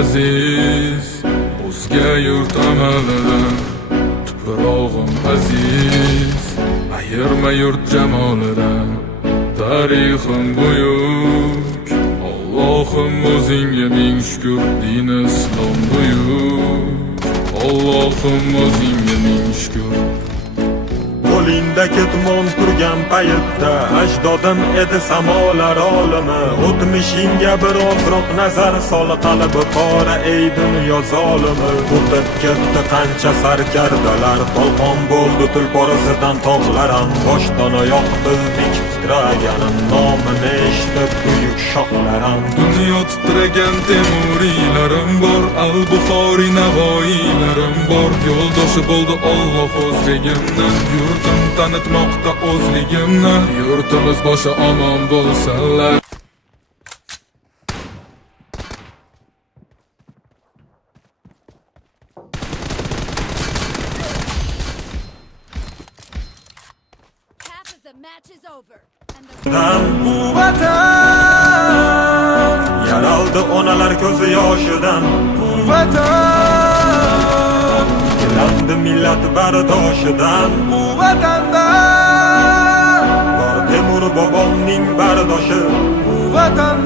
aziz, o'zga yurt amalidan tuprog'im aziz, ayirma yurt jamolidan. Tarixim buyuk, Allohim o'zingga ming shukr, din islom buyuk, Allohim o'zingga ming shukr. Qo'lingda ketmon turgan paytda ajdodim edi samolar olimi. O'tmishingga birozroq nazar sol, qalbi qora ey dunyo zolimi. O'tib ketdi qancha sarkardalar, tolqon bo'ldi tulporisidan tog'lar ham. Boshdan oyoq bildik titraganim, nomini eshitib buyuk shohlar ham. Dunyo titragan temuriylarim bor, al-Buxoriy navoiylarim bor. Yo'ldoshi bo'ldi Alloh o'zligimdan, yurtim tanitmoqda o'zligimni. Yurtimiz boshi omon bo'lsinlar. Bu vatan yaraldi onalar ko'zi yoshidan. Bu vatan tiklandi millat bardoshidan. Bu vatanda bor Temur bobomning bardoshi. Bu vatanda